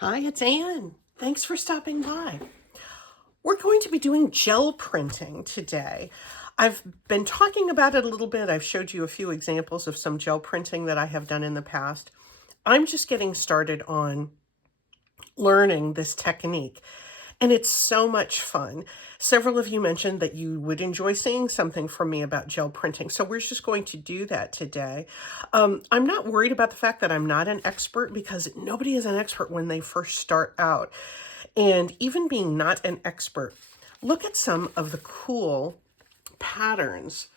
Hi, it's Anne. Thanks for stopping by. We're going to be doing gel printing today. I've been talking about it a little bit. I've showed you a few examples of some gel printing that I have done in the past. I'm just getting started on learning this technique, and it's so much fun. Several of you mentioned that you would enjoy seeing something from me about gel printing, so we're just going to do that today. I'm not worried about the fact that I'm not an expert because nobody is an expert when they first start out. And even being not an expert, look at some of the cool patterns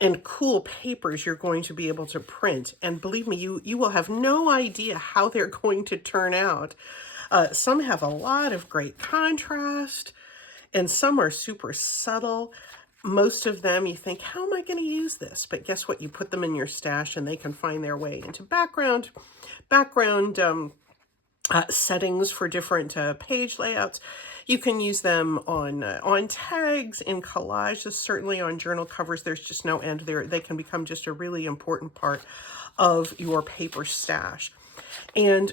and cool papers you're going to be able to print. And believe me, you will have no idea how they're going to turn out. Some have a lot of great contrast, and some are super subtle. Most of them you think, how am I going to use this? But guess what? You put them in your stash and they can find their way into background settings for different page layouts. You can use them on tags, in collages, certainly on journal covers. There's just no end there. They can become just a really important part of your paper stash. And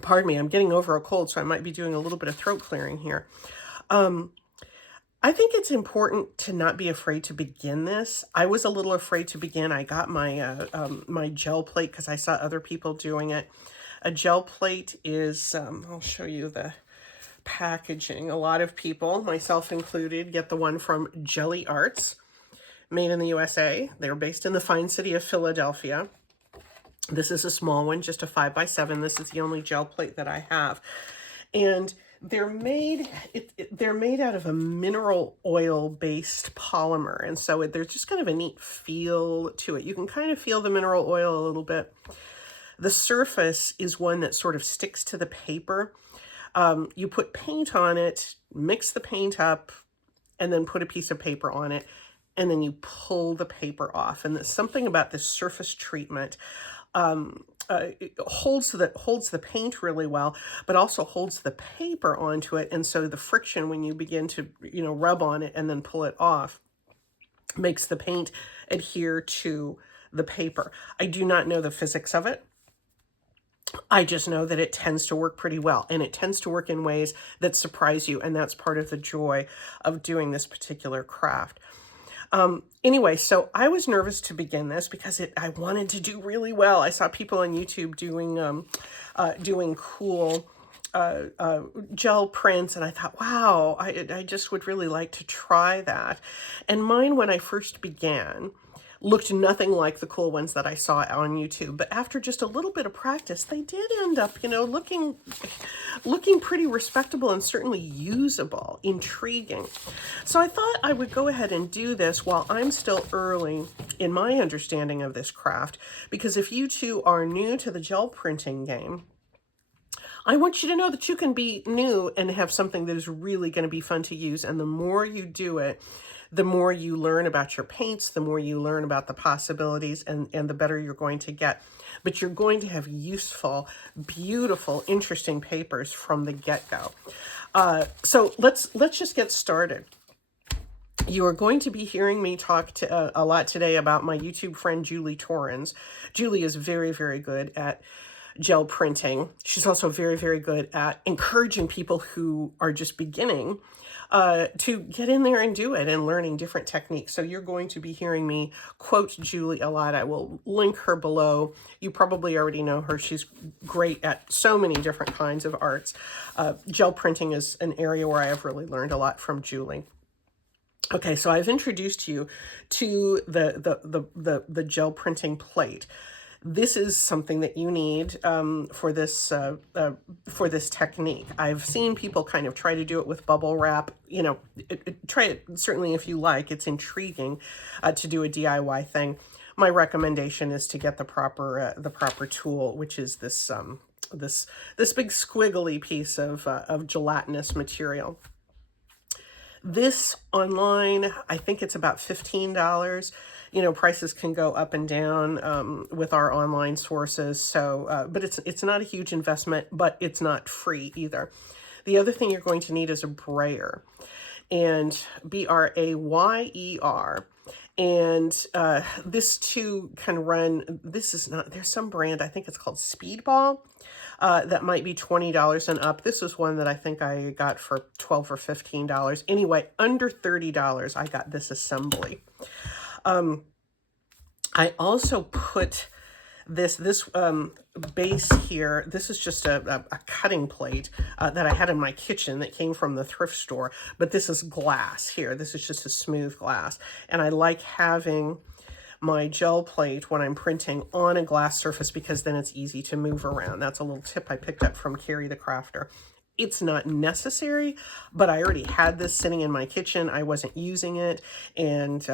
pardon me, I'm getting over a cold, so I might be doing a little bit of throat clearing here. I think it's important to not be afraid to begin this. I was a little afraid to begin. I got my my gel plate because I saw other people doing it. A gel plate is, I'll show you the packaging. A lot of people, myself included, get the one from Gelly Arts, made in the USA. They're based in the fine city of Philadelphia. This is a small one, just a 5x7. This is the only gel plate that I have. And they're made out of a mineral oil based polymer, and so there's just kind of a neat feel to it. You can kind of feel the mineral oil a little bit. The surface is one that sort of sticks to the paper. You put paint on it, mix the paint up, and then put a piece of paper on it, and then you pull the paper off. And there's something about this surface treatment. It holds the paint really well, but also holds the paper onto it. And so the friction when you begin to, rub on it and then pull it off makes the paint adhere to the paper. I do not know the physics of it. I just know that it tends to work pretty well, and it tends to work in ways that surprise you, and that's part of the joy of doing this particular craft. Anyway, so I was nervous to begin this because I wanted to do really well. I saw people on YouTube doing cool gel prints, and I thought, wow, I just would really like to try that. And mine, when I first began, looked nothing like the cool ones that I saw on YouTube. But after just a little bit of practice, they did end up, looking pretty respectable and certainly usable, intriguing. So I thought I would go ahead and do this while I'm still early in my understanding of this craft, because if you two are new to the gel printing game, I want you to know that you can be new and have something that is really going to be fun to use. And the more you do it, the more you learn about your paints, the more you learn about the possibilities, and the better you're going to get. But you're going to have useful, beautiful, interesting papers from the get-go. So let's just get started. You are going to be hearing me talk a lot today about my YouTube friend, Julie Torrens. Julie is very, very good at gel printing. She's also very, very good at encouraging people who are just beginning to get in there and do it, and learning different techniques. So you're going to be hearing me quote Julie a lot. I will link her below. You probably already know her. She's great at so many different kinds of arts. Gel printing is an area where I have really learned a lot from Julie. Okay, so I've introduced you to the gel printing plate. This is something that you need for this technique. I've seen people kind of try to do it with bubble wrap. Try it certainly if you like. It's intriguing to do a DIY thing. My recommendation is to get the proper tool, which is this big squiggly piece of gelatinous material. This online, I think it's about $15. Prices can go up and down with our online sources. So, but it's not a huge investment, but it's not free either. The other thing you're going to need is a brayer, and Brayer. And this too can run, this is not, there's some brand, I think it's called Speedball, that might be $20 and up. This was one that I think I got for $12 or $15. Anyway, under $30, I got this assembly. I also put this base here. This is just a cutting plate that I had in my kitchen that came from the thrift store, but this is glass here. This is just a smooth glass, and I like having my gel plate when I'm printing on a glass surface because then it's easy to move around. That's a little tip I picked up from Carrie the Crafter. It's not necessary, but I already had this sitting in my kitchen. I wasn't using it, and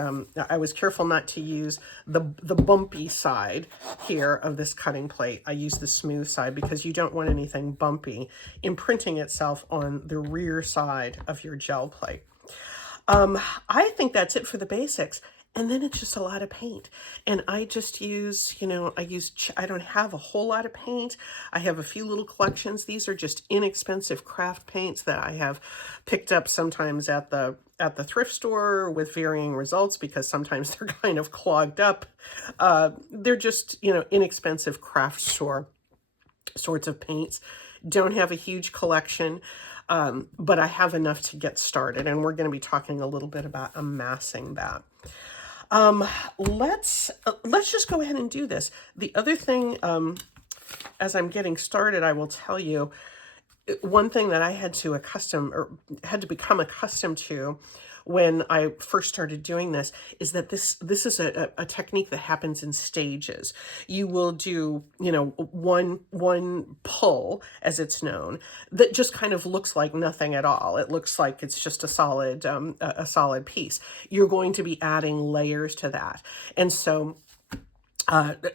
I was careful not to use the bumpy side here of this cutting plate. I used the smooth side because you don't want anything bumpy imprinting itself on the rear side of your gel plate. I think that's it for the basics. And then it's just a lot of paint. And I just use, I don't have a whole lot of paint. I have a few little collections. These are just inexpensive craft paints that I have picked up sometimes at the thrift store with varying results because sometimes they're kind of clogged up. They're just, inexpensive craft store sorts of paints. Don't have a huge collection, but I have enough to get started. And we're going to be talking a little bit about amassing that. Let's just go ahead and do this. The other thing, as I'm getting started, I will tell you one thing that I had to become accustomed to when I first started doing this is that this is a technique that happens in stages. You will do, one pull, as it's known, that just kind of looks like nothing at all. It looks like it's just a solid piece. You're going to be adding layers to that. And so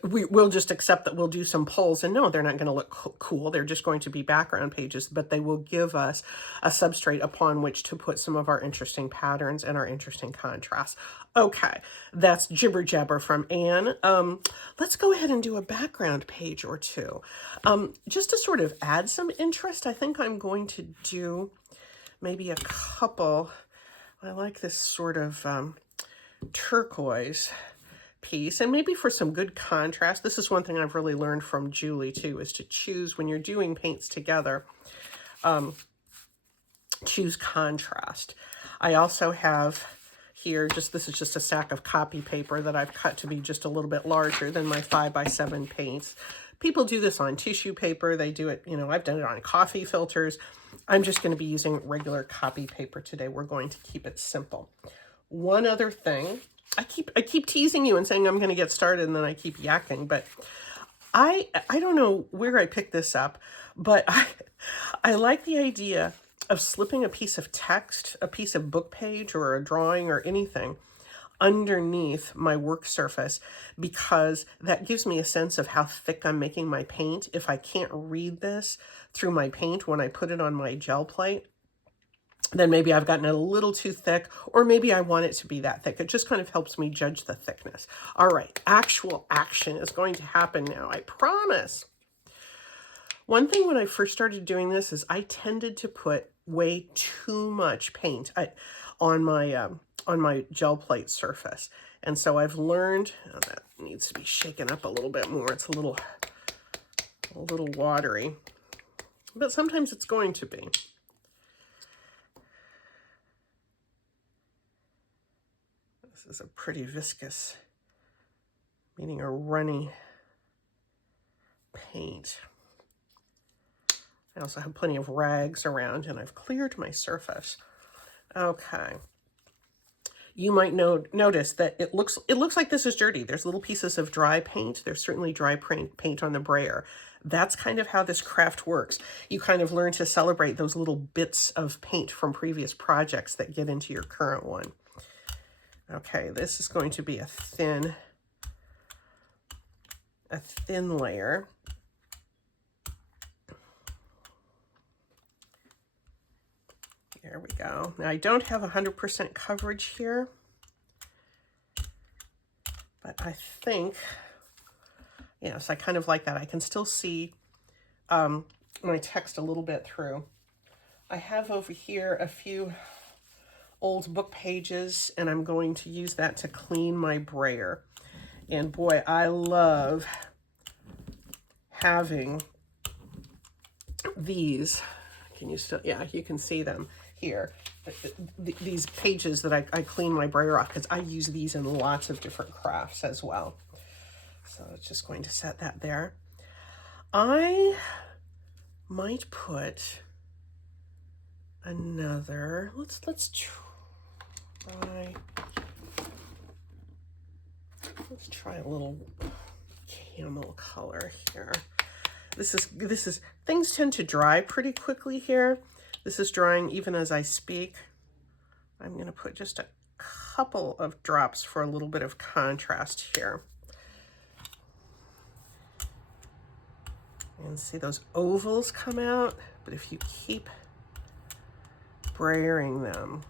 we'll just accept that we'll do some pulls, and no, they're not going to look cool. They're just going to be background pages, but they will give us a substrate upon which to put some of our interesting patterns and our interesting contrasts. Okay, that's jibber jabber from Anne. Let's go ahead and do a background page or two. Just to sort of add some interest, I think I'm going to do maybe a couple. I like this sort of turquoise piece, and maybe for some good contrast. This is one thing I've really learned from Julie too, is to choose when you're doing paints together, choose contrast. I also have here, this is just a stack of copy paper that I've cut to be just a little bit larger than my 5x7 paints. People do this on tissue paper. They do it, I've done it on coffee filters. I'm just going to be using regular copy paper today. We're going to keep it simple. One other thing, I keep teasing you and saying I'm going to get started, and then I keep yakking, but I don't know where I picked this up, but I like the idea of slipping a piece of text, a piece of book page or a drawing or anything underneath my work surface, because that gives me a sense of how thick I'm making my paint. If I can't read this through my paint when I put it on my gel plate, then maybe I've gotten it a little too thick, or maybe I want it to be that thick. It just kind of helps me judge the thickness. All right, actual action is going to happen now, I promise. One thing when I first started doing this is I tended to put way too much paint on my gel plate surface. And so I've learned, that needs to be shaken up a little bit more. It's a little watery, but sometimes it's going to be. This is a pretty viscous, meaning a runny paint. I also have plenty of rags around, and I've cleared my surface. Okay. You might notice that it looks like this is dirty. There's little pieces of dry paint. There's certainly dry paint on the brayer. That's kind of how this craft works. You kind of learn to celebrate those little bits of paint from previous projects that get into your current one. Okay, this is going to be a thin layer. There we go. Now I don't have 100% coverage here, but I think, yes, I kind of like that. I can still see my text a little bit through. I have over here a few old book pages, and I'm going to use that to clean my brayer. And boy, I love having these. Can you still, yeah, you can see them here. These pages that I clean my brayer off, because I use these in lots of different crafts as well. So it's just going to set that there. I might put another, let's try a little camel color here. This is things tend to dry pretty quickly here. This is drying even as I speak. I'm going to put just a couple of drops for a little bit of contrast here. And see those ovals come out, but if you keep brayering them,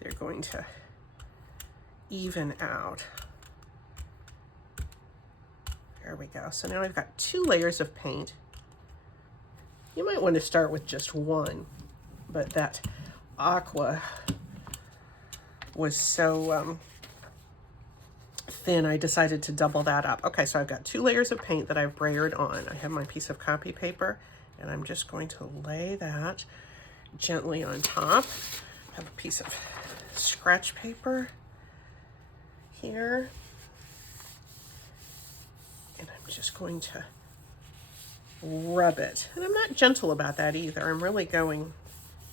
they're going to even out. There we go. So now I've got 2 layers of paint. You might want to start with just one, but that aqua was so thin, I decided to double that up. Okay, so I've got 2 layers of paint that I've brayered on. I have my piece of copy paper, and I'm just going to lay that gently on top. I have a piece of scratch paper here, and I'm just going to rub it. And I'm not gentle about that either. I'm really going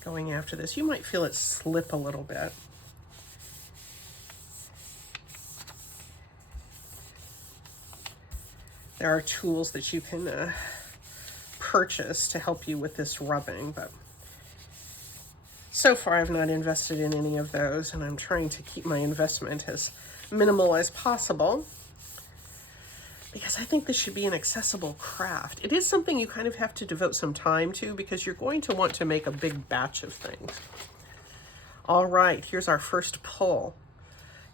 after this. You might feel it slip a little bit. There are tools that you can purchase to help you with this rubbing, but so far I've not invested in any of those, and I'm trying to keep my investment as minimal as possible because I think this should be an accessible craft. It is something you kind of have to devote some time to because you're going to want to make a big batch of things. All right, here's our first pull.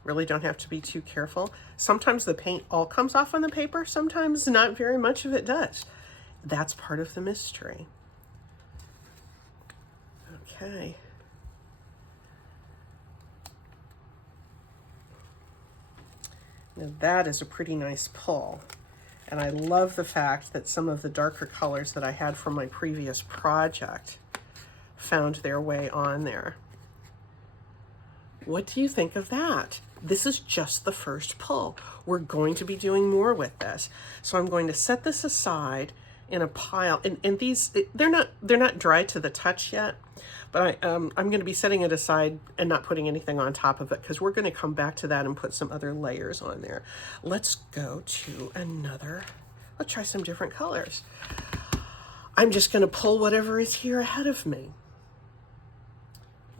Really don't have to be too careful. Sometimes the paint all comes off on the paper, sometimes not very much of it does. That's part of the mystery. Okay. Now that is a pretty nice pull. And I love the fact that some of the darker colors that I had from my previous project found their way on there. What do you think of that? This is just the first pull. We're going to be doing more with this. So I'm going to set this aside in a pile. And these, they're not dry to the touch yet, but I'm going to be setting it aside and not putting anything on top of it because we're going to come back to that and put some other layers on there. Let's go to let's try some different colors. I'm just going to pull whatever is here ahead of me.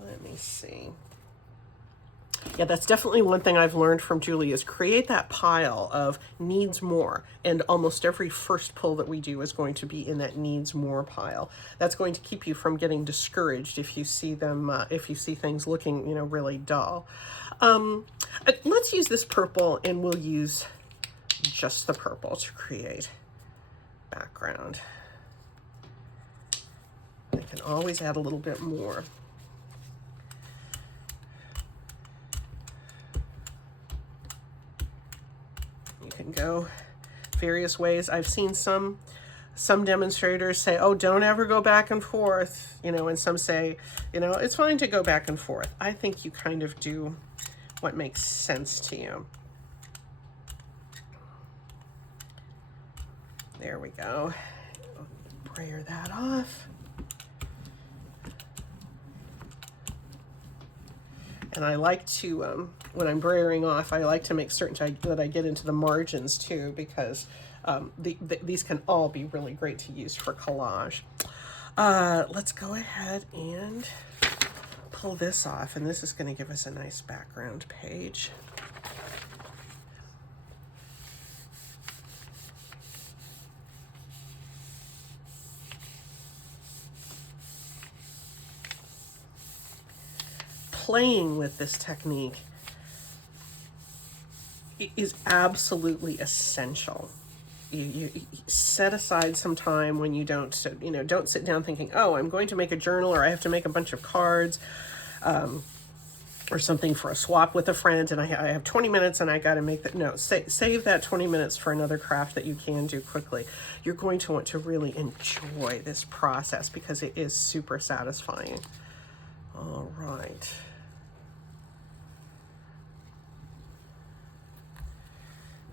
Let me see. Yeah, that's definitely one thing I've learned from Julie is create that pile of needs more. And almost every first pull that we do is going to be in that needs more pile. That's going to keep you from getting discouraged if you see them, if you see things looking, really dull. Let's use this purple, and we'll use just the purple to create background. I can always add a little bit more. Can go various ways. I've seen some demonstrators say, oh, don't ever go back and forth, and some say, it's fine to go back and forth. I think you kind of do what makes sense to you. There we go. Brayer that off. And I like to, when I'm brayering off, I like to make certain that I get into the margins too, because these can all be really great to use for collage. Let's go ahead and pull this off, and this is going to give us a nice background page. Playing with this technique is absolutely essential. you set aside some time when you don't, don't sit down thinking, oh, I'm going to make a journal, or I have to make a bunch of cards, or something for a swap with a friend, and I have 20 minutes and I got to make that. No, save that 20 minutes for another craft that you can do quickly. You're going to want to really enjoy this process because it is super satisfying. All right.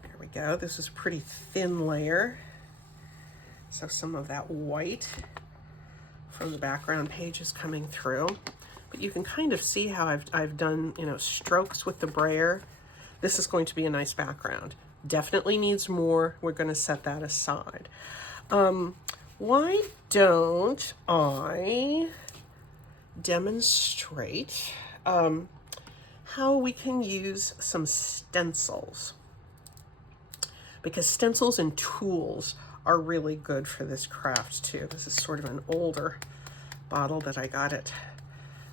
There we go. This is a pretty thin layer. So some of that white from the background page is coming through. But you can kind of see how I've done, strokes with the brayer. This is going to be a nice background. Definitely needs more. We're going to set that aside. Why don't I demonstrate how we can use some stencils? Because stencils and tools are really good for this craft too. This is sort of an older bottle that I got at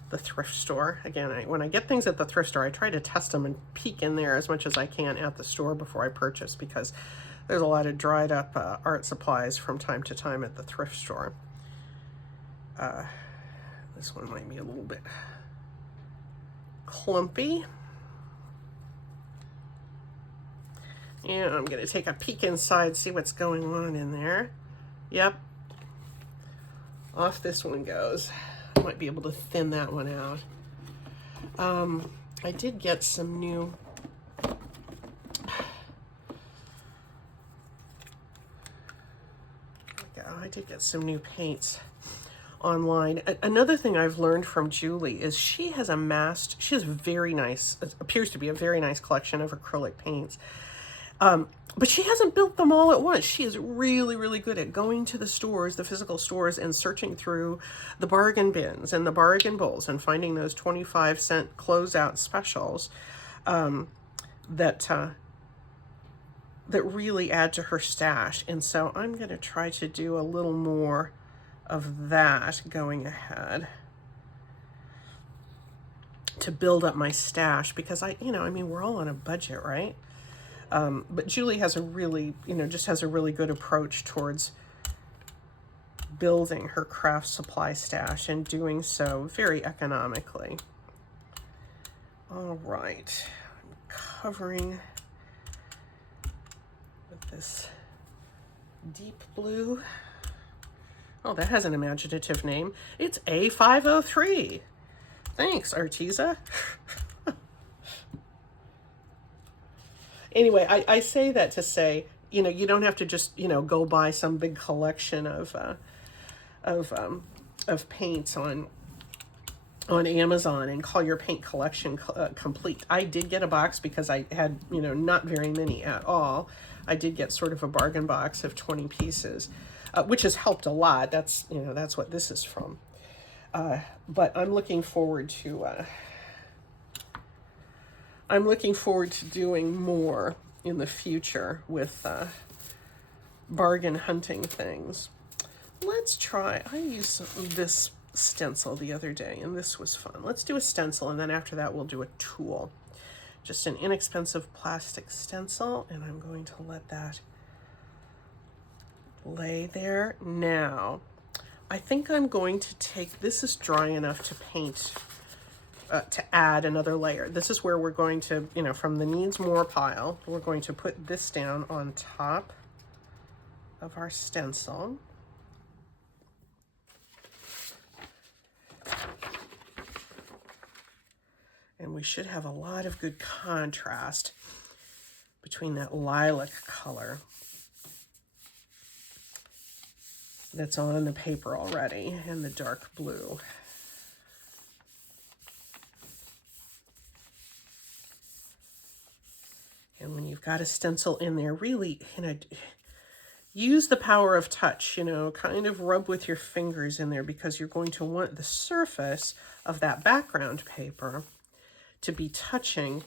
the thrift store. Again, when I get things at the thrift store, I try to test them and peek in there as much as I can at the store before I purchase, because there's a lot of dried up art supplies from time to time at the thrift store. This one might be a little bit clumpy. And I'm going to take a peek inside, see what's going on in there. Yep. Off this one goes. I might be able to thin that one out. I did get some new paints online. Another thing I've learned from Julie is she has very nice, appears to be a very nice collection of acrylic paints. But she hasn't built them all at once. She is really, really good at going to the stores, the physical stores, and searching through the bargain bins and the bargain bowls and finding those 25-cent closeout specials that really add to her stash. And so I'm going to try to do a little more of that going ahead to build up my stash, because we're all on a budget, right? But Julie has a really, just has a really good approach towards building her craft supply stash and doing so very economically. All right, I'm covering with this deep blue. Oh, that has an imaginative name. It's A503. Thanks, Arteza. Anyway, I say that to say, you don't have to just, go buy some big collection of paints on Amazon and call your paint collection complete. I did get a box because I had, not very many at all. I did get sort of a bargain box of 20 pieces, which has helped a lot. That's what this is from. But I'm looking forward to doing more in the future with bargain hunting things. Let's try, I used this stencil the other day and this was fun. Let's do a stencil, and then after that we'll do a tool. Just an inexpensive plastic stencil, and I'm going to let that lay there. Now, I think I'm going to take, this is dry enough to paint, to add another layer. This is where we're going to, from the needs more pile, we're going to put this down on top of our stencil. And we should have a lot of good contrast between that lilac color that's on the paper already and the dark blue. And when you've got a stencil in there, really, use the power of touch, kind of rub with your fingers in there, because you're going to want the surface of that background paper to be touching,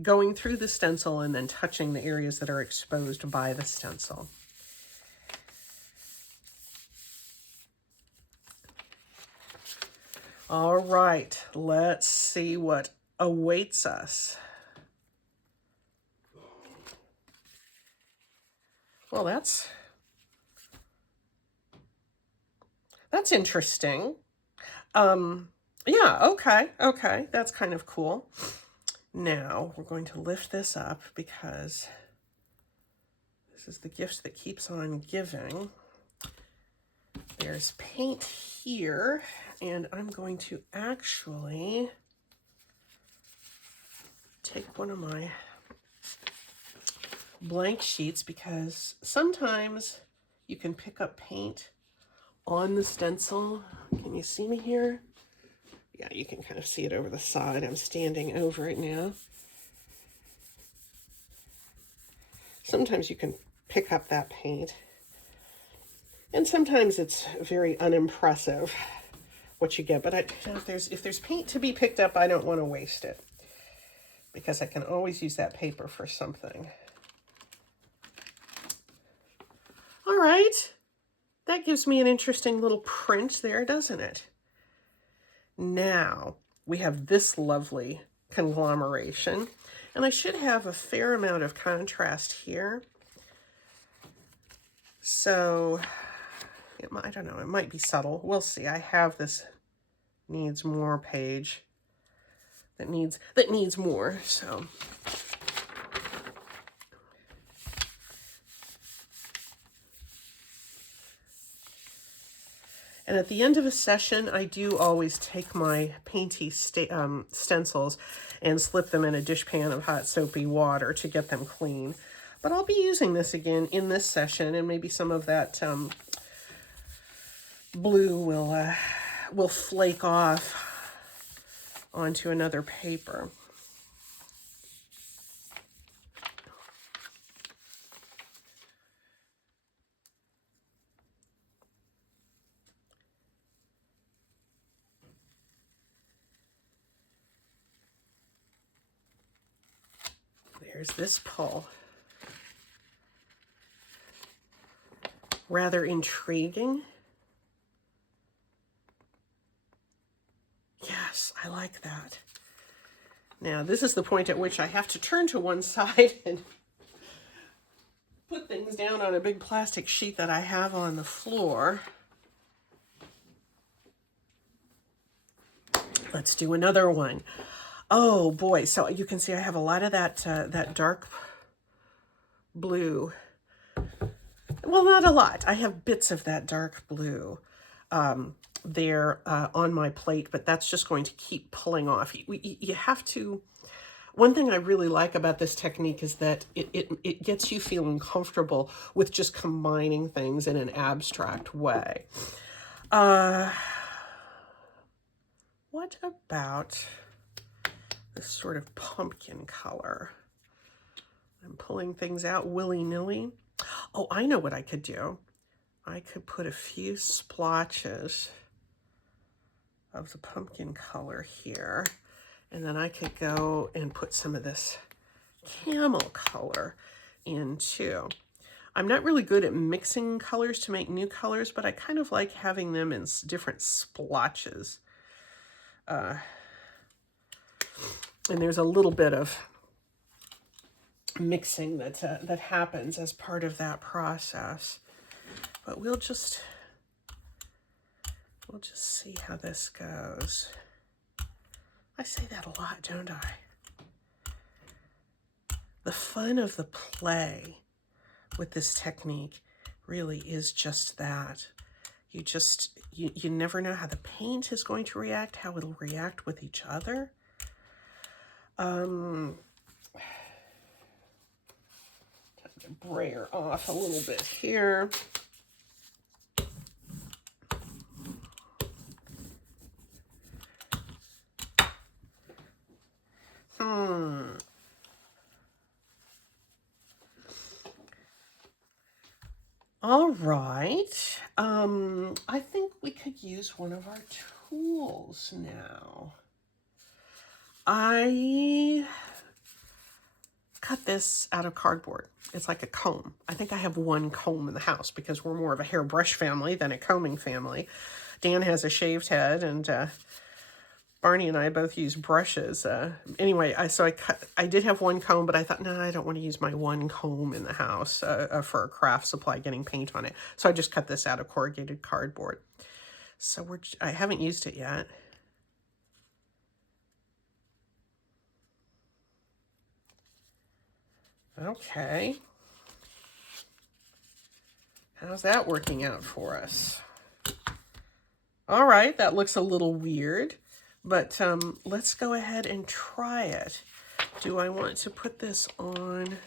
going through the stencil and then touching the areas that are exposed by the stencil. All right, let's see what awaits us. Well, that's interesting. Yeah, okay, that's kind of cool. Now, we're going to lift this up because this is the gift that keeps on giving. There's paint here, and I'm going to actually take one of my blank sheets because sometimes you can pick up paint on the stencil. Can you see me here? Yeah, you can kind of see it over the side. I'm standing over it now. Sometimes you can pick up that paint, and sometimes it's very unimpressive what you get. But if there's paint to be picked up, I don't want to waste it because I can always use that paper for something. All right, that gives me an interesting little print there, doesn't it? Now we have this lovely conglomeration, and I should have a fair amount of contrast here. So I don't know, it might be subtle. We'll see. I have this needs more page that needs more. So and at the end of a session, I do always take my painty stencils and slip them in a dishpan of hot soapy water to get them clean. But I'll be using this again in this session, and maybe some of that blue will flake off onto another paper. There's this pull. Rather intriguing. Yes, I like that. Now, this is the point at which I have to turn to one side and put things down on a big plastic sheet that I have on the floor. Let's do another one. Oh boy, so you can see I have a lot of that dark blue. Well, not a lot. I have bits of that dark blue there on my plate, but that's just going to keep pulling off. You have to, one thing I really like about this technique is that it gets you feeling comfortable with just combining things in an abstract way. What about this sort of pumpkin color? I'm pulling things out willy-nilly. Oh, I know what I could do. I could put a few splotches of the pumpkin color here, and then I could go and put some of this camel color in too. I'm not really good at mixing colors to make new colors, but I kind of like having them in different splotches. And there's a little bit of mixing that happens as part of that process. But we'll just see how this goes. I say that a lot, don't I? The fun of the play with this technique really is just that. You never know how the paint is going to react, how it'll react with each other. Time to brayer off a little bit here. All right. I think we could use one of our tools now. I cut this out of cardboard. It's like a comb. I think I have one comb in the house because we're more of a hairbrush family than a combing family. Dan has a shaved head, and Barney and I both use brushes. Anyway, I did have one comb, but I thought, no, I don't want to use my one comb in the house for a craft supply getting paint on it. So I just cut this out of corrugated cardboard. So I haven't used it yet. Okay. How's that working out for us? All right, that looks a little weird, but let's go ahead and try it. Do I want to put this on?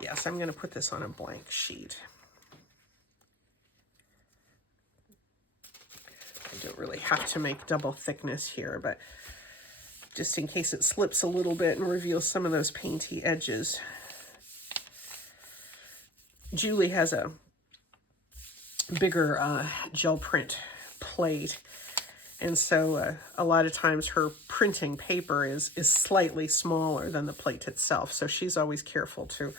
Yes, I'm going to put this on a blank sheet. I don't really have to make double thickness here, but just in case it slips a little bit and reveals some of those painty edges. Julie has a bigger gel print plate, and so a lot of times her printing paper is slightly smaller than the plate itself, so she's always careful to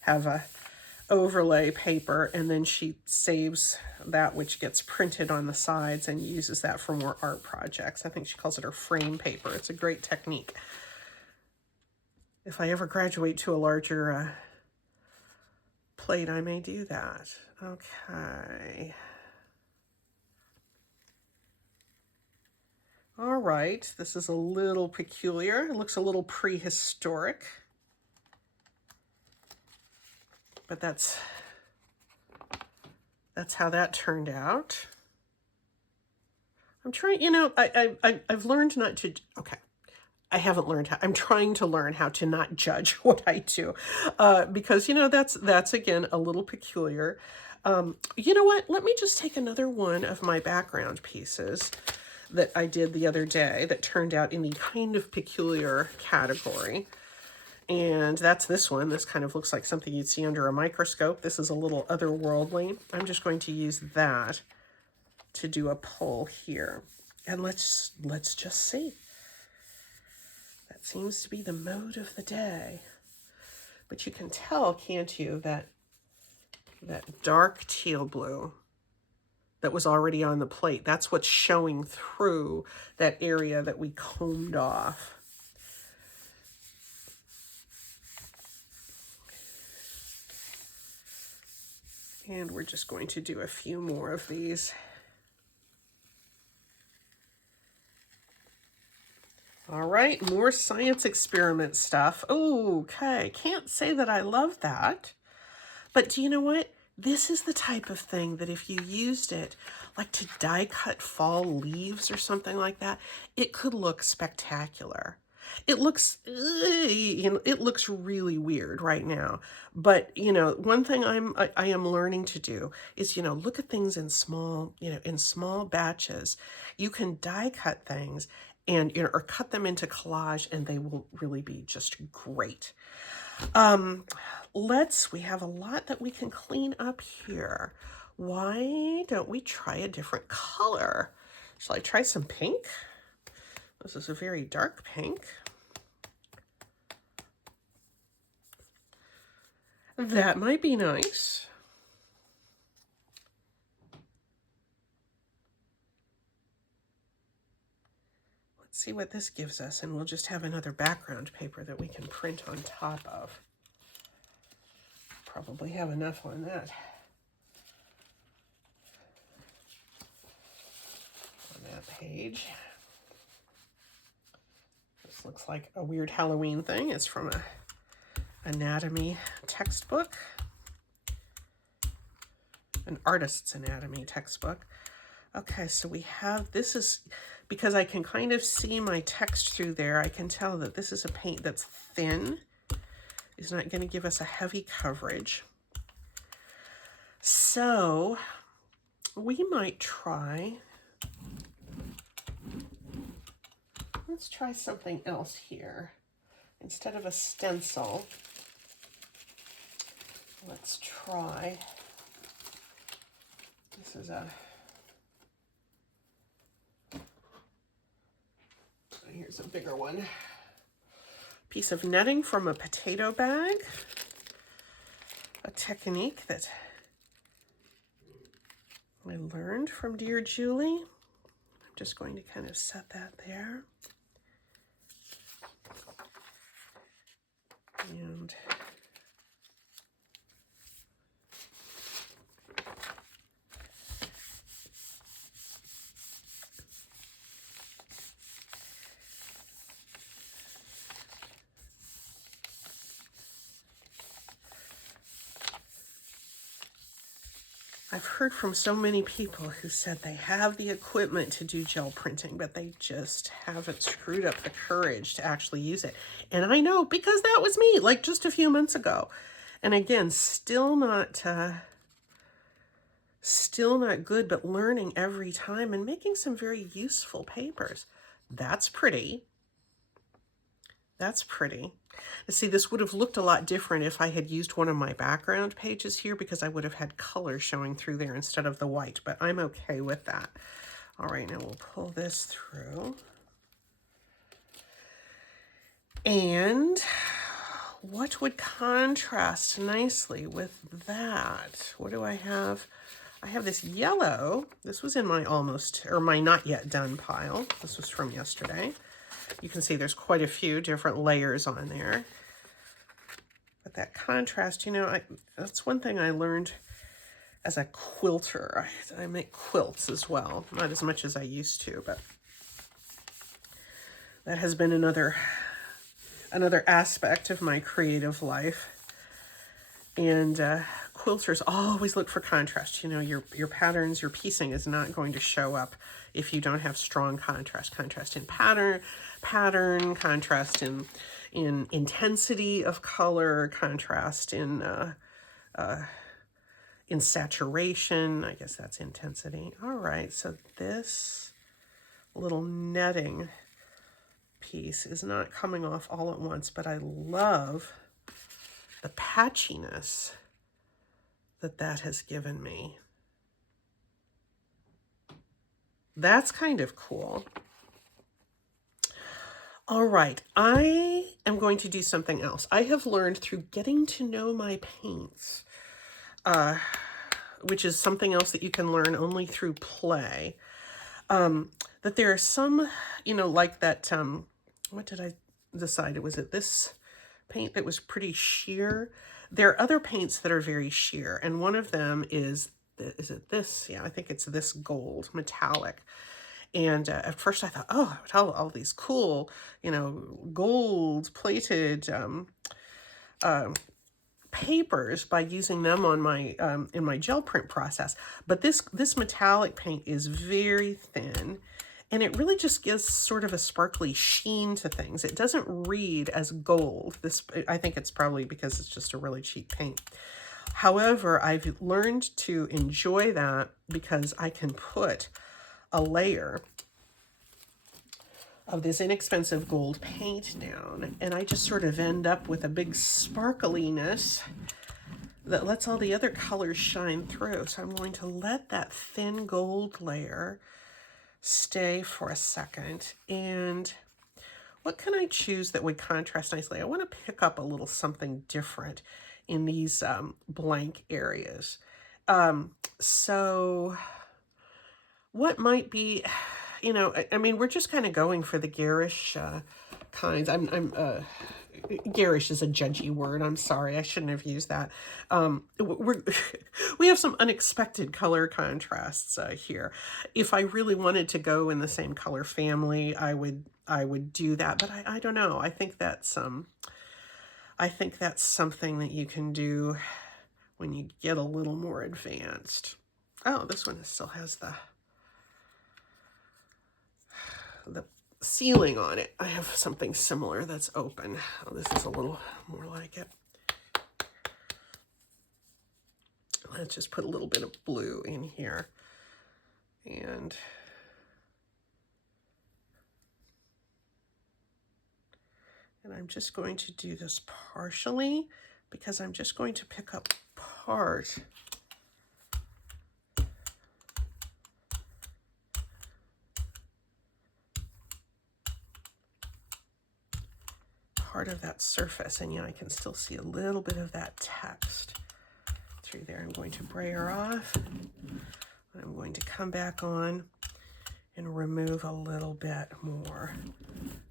have a overlay paper, and then she saves that which gets printed on the sides and uses that for more art projects. I think she calls it her frame paper. It's a great technique. If I ever graduate to a larger plate, I may do that. Okay. All right, this is a little peculiar. It looks a little prehistoric. But that's how that turned out. I'm trying, you know, I've learned not to, okay. I haven't learned how, I'm trying to learn how to not judge what I do. Because, you know, that's again, a little peculiar. You know what? Let me just take another one of my background pieces that I did the other day that turned out in the kind of peculiar category. And that's this one. This kind of looks like something you'd see under a microscope. This is a little otherworldly. I'm just going to use that to do a pull here. And let's just see. That seems to be the mode of the day. But you can tell, can't you, that dark teal blue that was already on the plate, that's what's showing through that area that we combed off. And we're just going to do a few more of these. All right, more science experiment stuff. Okay, can't say that I love that. But do you know what? This is the type of thing that if you used it like to die cut fall leaves or something like that, it could look spectacular. It looks, you know, it looks really weird right now. But, you know, one thing I am learning to do is, you know, look at things in small, you know, in small batches. You can die cut things and, you know, or cut them into collage and they will really be just great. We have a lot that we can clean up here. Why don't we try a different color? Shall I try some pink? This is a very dark pink. That might be nice. Let's see what this gives us, and we'll just have another background paper that we can print on top of. Probably have enough on that. On that page. This looks like a weird Halloween thing. It's from a anatomy textbook. An artist's anatomy textbook. Okay, so we have, this is, because I can kind of see my text through there, I can tell that this is a paint that's thin. It's not going to give us a heavy coverage. So we might try, let's try something else here. Instead of a stencil, let's try, this is a, here's a bigger one. Piece of netting from a potato bag. A technique that I learned from dear Julie. I'm just going to kind of set that there. And I've heard from so many people who said they have the equipment to do gel printing, but they just haven't screwed up the courage to actually use it. And I know, because that was me, like just a few months ago. And again, still not good, but learning every time and making some very useful papers. That's pretty. That's pretty. See, this would have looked a lot different if I had used one of my background pages here, because I would have had color showing through there instead of the white, but I'm okay with that. All right, now we'll pull this through. And what would contrast nicely with that? What do I have? I have this yellow. This was in my my not yet done pile. This was from yesterday. You can see there's quite a few different layers on there. But that contrast, you know, that's one thing I learned as a quilter. I make quilts as well. Not as much as I used to, but that has been another aspect of my creative life. And quilters always look for contrast. You know, your patterns, your piecing is not going to show up if you don't have strong contrast. Contrast in pattern, contrast in intensity of color, contrast in saturation. I guess that's intensity. All right, so this little netting piece is not coming off all at once, but I love the patchiness that has given me. That's kind of cool. All right, I am going to do something else. I have learned through getting to know my paints, which is something else that you can learn only through play, that there are some, you know, like that, what did I decide? Was it this paint that was pretty sheer? There are other paints that are very sheer, and one of them is it this? Yeah, I think it's this gold metallic. And at first I thought, oh, I would have all these cool, you know, gold plated papers by using them on my in my gel print process. But this metallic paint is very thin, and it really just gives sort of a sparkly sheen to things. It doesn't read as gold. I think it's probably because it's just a really cheap paint. However, I've learned to enjoy that because I can put a layer of this inexpensive gold paint down, and I just sort of end up with a big sparkliness that lets all the other colors shine through. So I'm going to let that thin gold layer stay for a second. And what can I choose that would contrast nicely? I want to pick up a little something different in these blank areas. So what might be, you know, I mean, we're just kind of going for the garish kinds. Garish is a judgy word. I'm sorry, I shouldn't have used that. We have some unexpected color contrasts here. If I really wanted to go in the same color family, I would do that. But I don't know. I think that's something that you can do when you get a little more advanced. Oh, this one still has the ceiling on it. I have something similar that's open. Oh, this is a little more like it. Let's just put a little bit of blue in here. And I'm just going to do this partially because I'm just going to pick up part of that surface, and yeah, I can still see a little bit of that text through there. I'm going to brayer off. I'm going to come back on, and remove a little bit more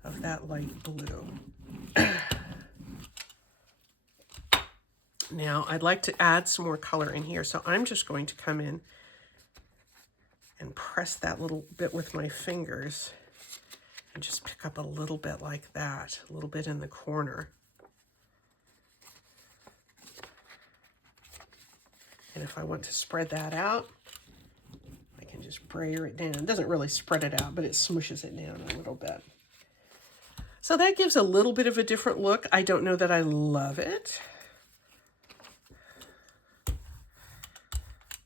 of that light blue. Now I'd like to add some more color in here, so I'm just going to come in and press that little bit with my fingers and just pick up a little bit like that, a little bit in the corner. And if I want to spread that out, I can just brayer it down. It doesn't really spread it out, but it smushes it down a little bit. So that gives a little bit of a different look. I don't know that I love it.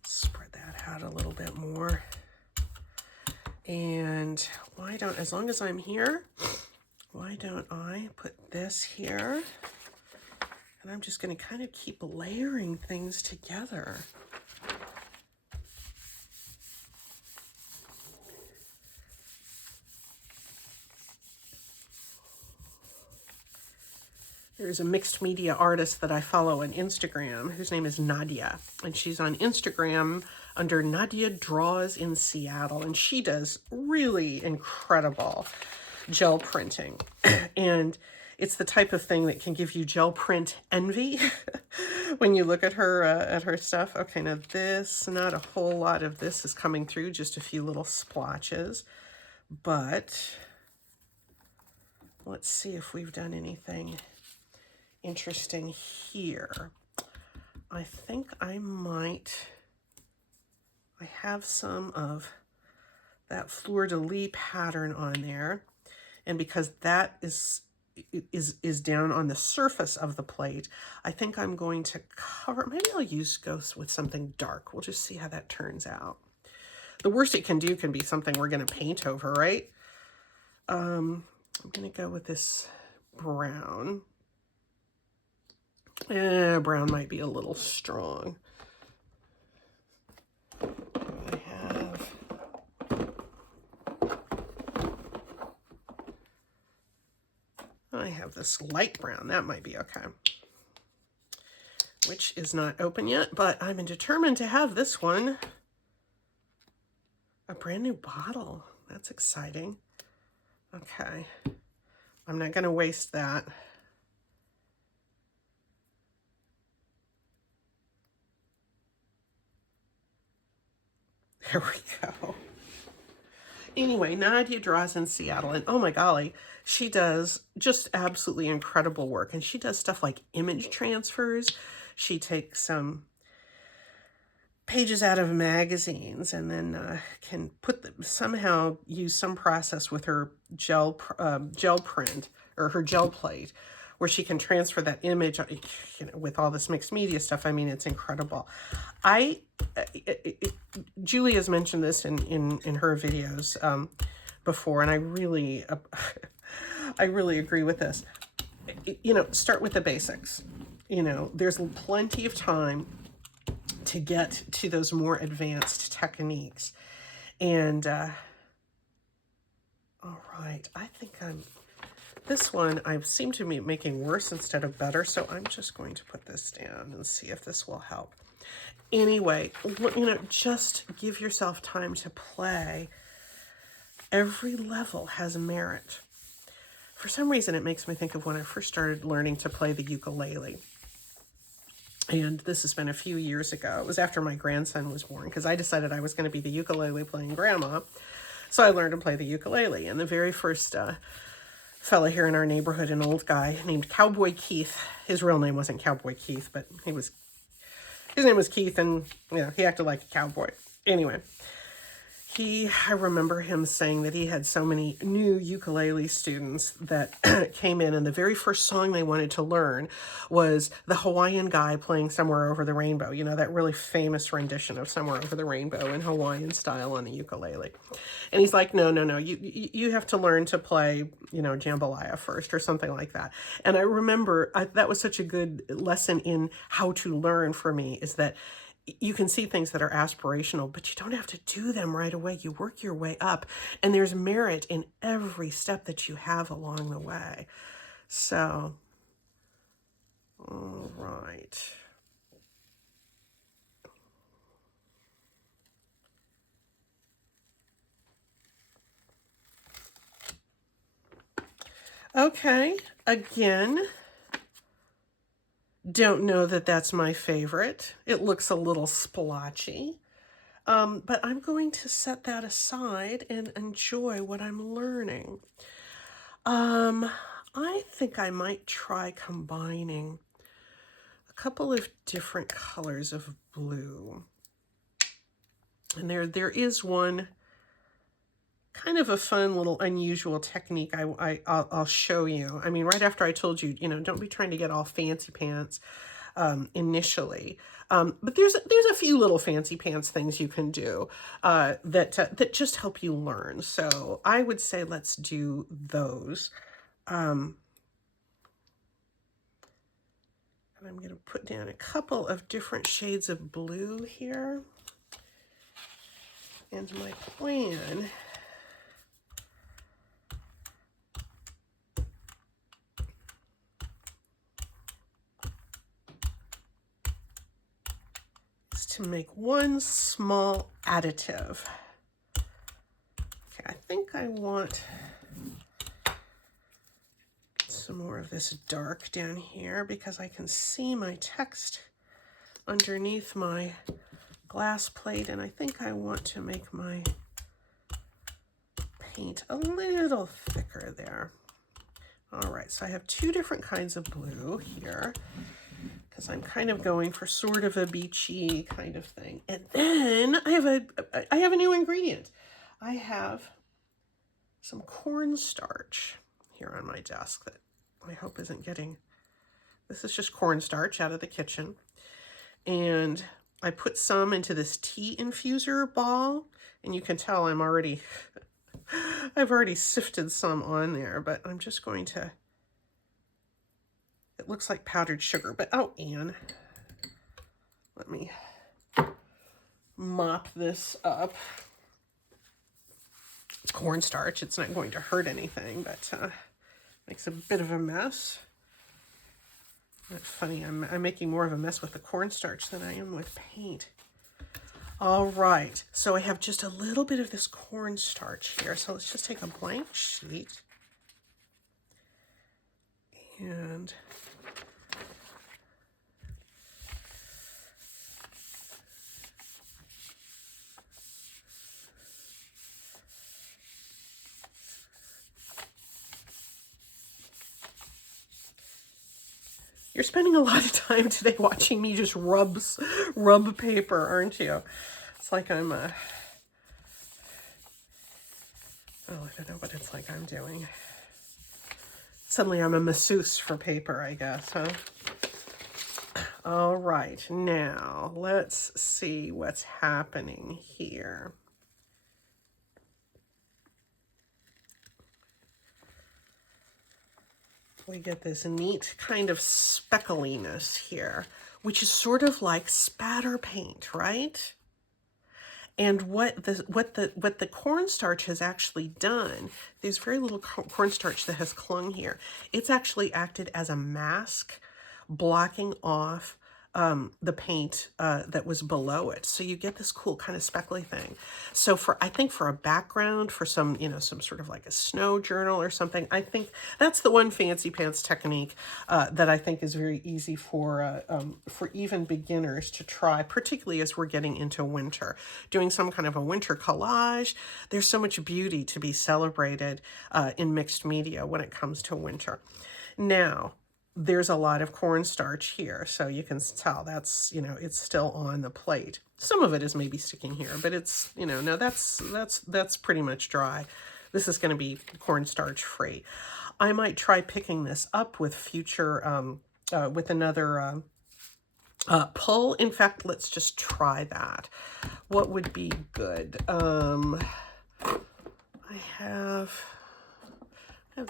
Spread that out a little bit more. And why don't, as long as I'm here, why don't I put this here? And I'm just going to kind of keep layering things together. There's a mixed media artist that I follow on Instagram whose name is Nadia, and she's on Instagram under Nadia Draws in Seattle, and she does really incredible gel printing. And it's the type of thing that can give you gel print envy when you look at her stuff. Okay, now this, not a whole lot of this is coming through, just a few little splotches, but let's see if we've done anything interesting here. I think I have some of that fleur-de-lis pattern on there, and because that is down on the surface of the plate, I think I'm going to cover, maybe I'll go with something dark. We'll just see how that turns out. The worst it can do can be something we're going to paint over, right? I'm going to go with this brown. Brown might be a little strong. I have this light brown. That might be okay. Which is not open yet, but I'm determined to have this one. A brand new bottle. That's exciting. Okay. I'm not going to waste that. There we go. Anyway, Nadia Draws in Seattle, and oh my golly, she does just absolutely incredible work. And she does stuff like image transfers. She takes some pages out of magazines and then can put them, somehow use some process with her gel print or her gel plate, where she can transfer that image, with all this mixed media stuff. I mean, it's incredible. Julie has mentioned this in her videos before, and I really agree with this. Start with the basics. There's plenty of time to get to those more advanced techniques. And all right, I think this one I seem to be making worse instead of better, so I'm just going to put this down and see if this will help. Anyway, just give yourself time to play. Every level has merit. For some reason, it makes me think of when I first started learning to play the ukulele. And this has been a few years ago. It was after my grandson was born, because I decided I was going to be the ukulele playing grandma. So I learned to play the ukulele. And the very first fella here in our neighborhood, an old guy named Cowboy Keith. His real name wasn't Cowboy Keith, but his name was Keith, and he acted like a cowboy. Anyway, I remember him saying that he had so many new ukulele students that came in, and the very first song they wanted to learn was the Hawaiian guy playing Somewhere Over the Rainbow. That really famous rendition of Somewhere Over the Rainbow in Hawaiian style on the ukulele. And he's like, no, you have to learn to play, jambalaya first, or something like that. And I remember that was such a good lesson in how to learn for me, is that you can see things that are aspirational, but you don't have to do them right away. You work your way up, and there's merit in every step that you have along the way. So, all right. Okay, again, don't know that that's my favorite. It looks a little splotchy. But I'm going to set that aside and enjoy what I'm learning. Um, I think I might try combining a couple of different colors of blue. And there is one kind of a fun little unusual technique I'll show you. I mean, right after I told you, don't be trying to get all fancy pants initially. But there's a few little fancy pants things you can do that just help you learn. So I would say let's do those. And I'm going to put down a couple of different shades of blue here. And my plan is to make one small additive. Okay, I think I want some more of this dark down here because I can see my text underneath my glass plate, and I think I want to make my paint a little thicker there. All right, so I have two different kinds of blue here because I'm kind of going for sort of a beachy kind of thing. And then I have a new ingredient. I have some cornstarch here on my desk that I hope isn't getting, this is just cornstarch out of the kitchen. And I put some into this tea infuser ball, and you can tell I've already sifted some on there, but I'm just going to, it looks like powdered sugar, but oh, Anne, let me mop this up. It's cornstarch, it's not going to hurt anything, but makes a bit of a mess. That's funny, I'm making more of a mess with the cornstarch than I am with paint. All right, so I have just a little bit of this cornstarch here. So let's just take a blank sheet and you're spending a lot of time today watching me just rub paper, aren't you? It's like I'm oh, I don't know what it's like I'm doing. Suddenly I'm a masseuse for paper, I guess, huh? All right, now let's see what's happening here. We get this neat kind of speckliness here, which is sort of like spatter paint, right? And what the cornstarch has actually done, there's very little cornstarch that has clung here. It's actually acted as a mask, blocking off the paint that was below it. So you get this cool kind of speckly thing. So I think for a background, for some, some sort of like a snow journal or something, I think that's the one fancy pants technique that I think is very easy for even beginners to try, particularly as we're getting into winter. Doing some kind of a winter collage, there's so much beauty to be celebrated in mixed media when it comes to winter. Now, there's a lot of cornstarch here, so you can tell that's, it's still on the plate. Some of it is maybe sticking here, but it's, no, that's pretty much dry. This is going to be cornstarch free. I might try picking this up with future, with another pull. In fact, let's just try that. What would be good? I have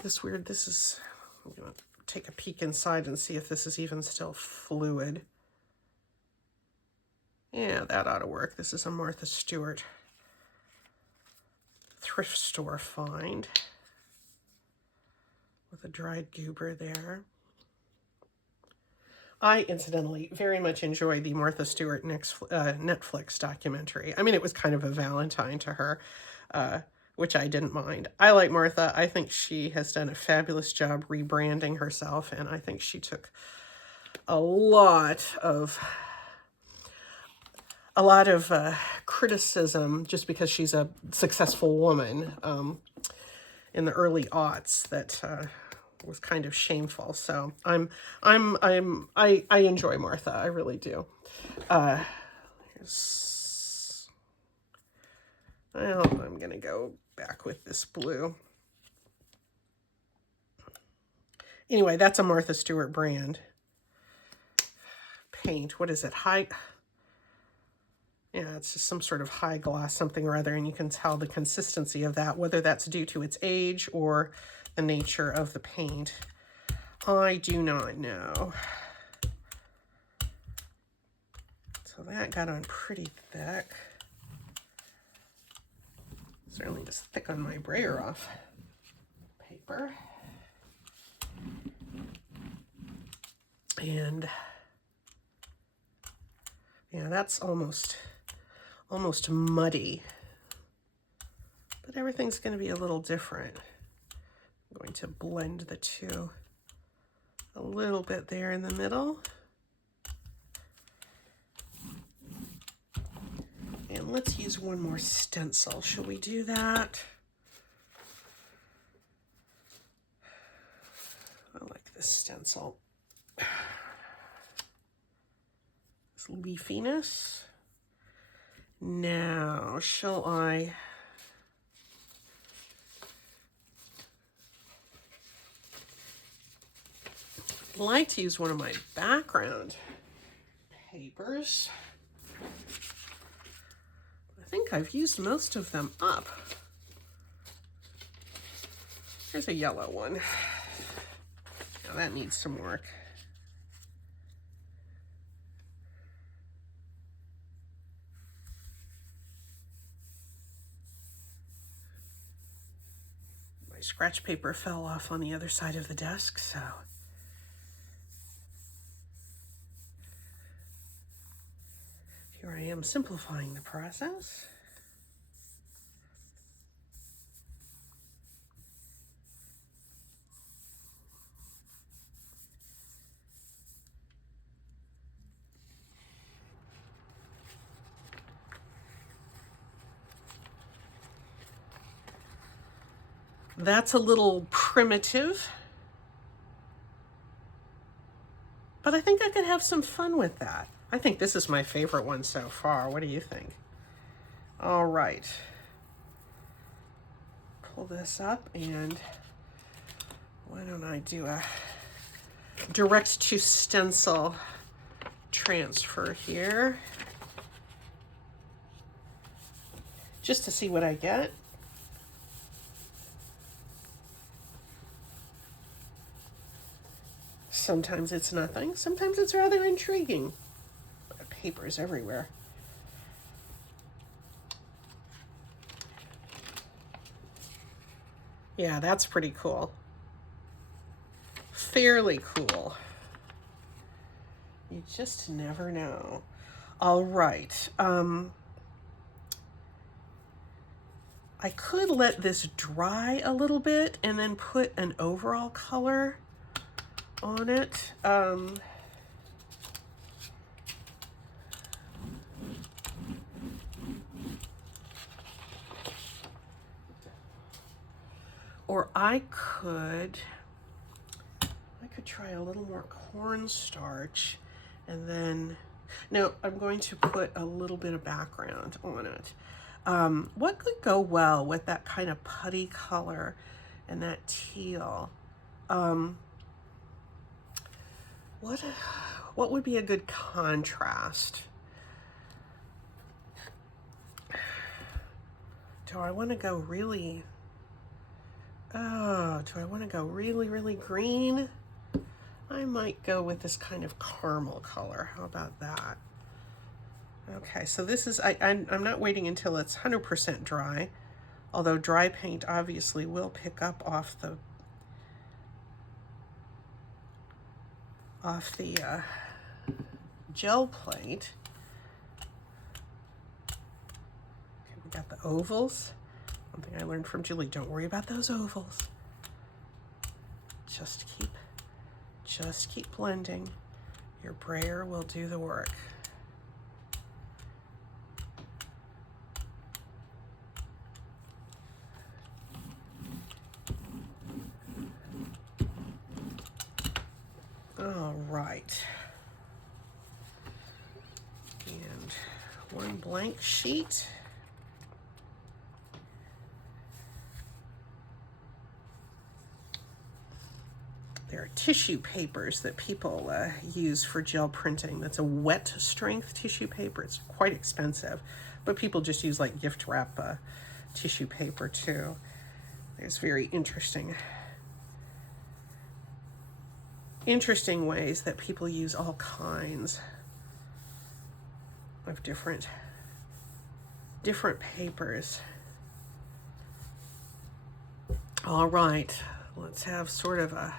this weird, I'm going to take a peek inside and see if this is even still fluid. Yeah, that ought to work. This is a Martha Stewart thrift store find with a dried goober there. I, incidentally, very much enjoyed the Martha Stewart Netflix documentary. I mean, it was kind of a Valentine to her. which I didn't mind. I like Martha. I think she has done a fabulous job rebranding herself, and I think she took a lot of criticism just because she's a successful woman in the early aughts that was kind of shameful. So I enjoy Martha. I really do. Well, I'm gonna go back with this blue. Anyway, that's a Martha Stewart brand paint. What is it? Yeah, it's just some sort of high gloss something or other, and you can tell the consistency of that, whether that's due to its age or the nature of the paint. I do not know. So that got on pretty thick. Certainly just thick on my brayer off paper. And yeah, that's almost muddy. But everything's going to be a little different. I'm going to blend the two a little bit there in the middle. And let's use one more stencil. Shall we do that? I like this stencil. This leafiness. Now, shall I like to use one of my background papers? I think I've used most of them up. Here's a yellow one. Now that needs some work. My scratch paper fell off on the other side of the desk, so here I am simplifying the process. That's a little primitive, but I think I could have some fun with that. I think this is my favorite one so far. What do you think? All right. Pull this up, and why don't I do a direct to stencil transfer here, just to see what I get. Sometimes it's nothing. Sometimes it's rather intriguing. Papers everywhere. Yeah, that's pretty cool. Fairly cool. You just never know. All right. I could let this dry a little bit and then put an overall color on it. Or I could try a little more cornstarch, and then, no, I'm going to put a little bit of background on it. What could go well with that kind of putty color and that teal? What would be a good contrast? Do I want to go really, do I want to go really, really green? I might go with this kind of caramel color. How about that? Okay, so this is, I'm not waiting until it's 100% dry, although dry paint obviously will pick up off the gel plate. Okay, we got the ovals One thing I learned from Julie, don't worry about those ovals. Just keep blending. Your brayer will do the work. All right. And one blank sheet. There are tissue papers that people use for gel printing. That's a wet strength tissue paper. It's quite expensive, but people just use like gift wrap tissue paper too. There's very interesting ways that people use all kinds of different papers. All right, let's have sort of a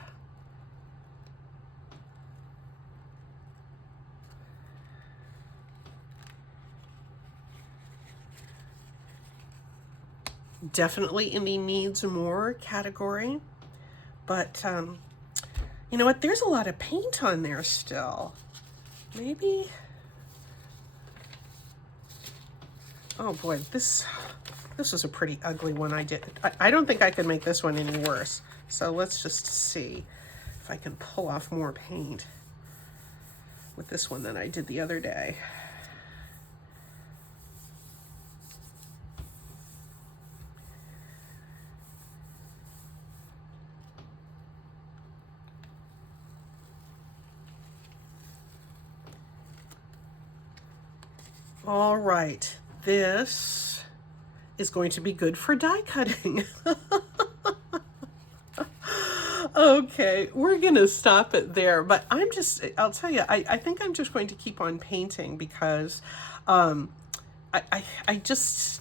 definitely in the needs more category, but you know what, there's a lot of paint on there still. Maybe, oh boy, this was a pretty ugly one I did. I don't think I could make this one any worse. So let's just see if I can pull off more paint with this one than I did the other day. All right, this is going to be good for die cutting. Okay, we're gonna stop it there, but I'll tell you, I think I'm just going to keep on painting because I just,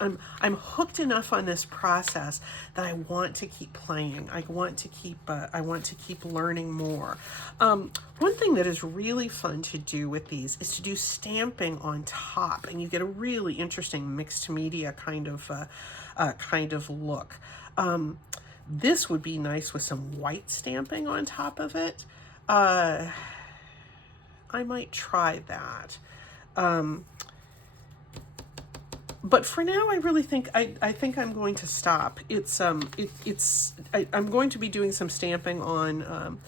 I'm hooked enough on this process that I want to keep playing. I want to keep learning more. One thing that is really fun to do with these is to do stamping on top, and you get a really interesting mixed media kind of look. This would be nice with some white stamping on top of it. I might try that. But for now, I really think I think I'm going to stop. I'm going to be doing some stamping on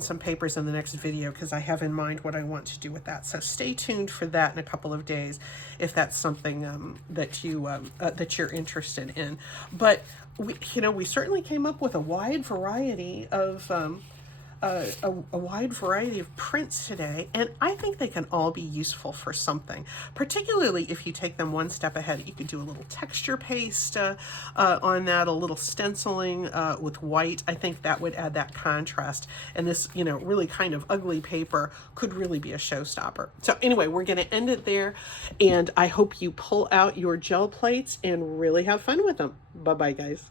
some papers in the next video because I have in mind what I want to do with that. So stay tuned for that in a couple of days if that's something that you're interested in. But we certainly came up with a wide variety of a wide variety of prints today, and I think they can all be useful for something, particularly if you take them one step ahead. You could do a little texture paste on that, a little stenciling with white. I think that would add that contrast, and this really kind of ugly paper could really be a showstopper. So anyway, we're going to end it there, and I hope you pull out your gel plates and really have fun with them. Bye-bye, guys.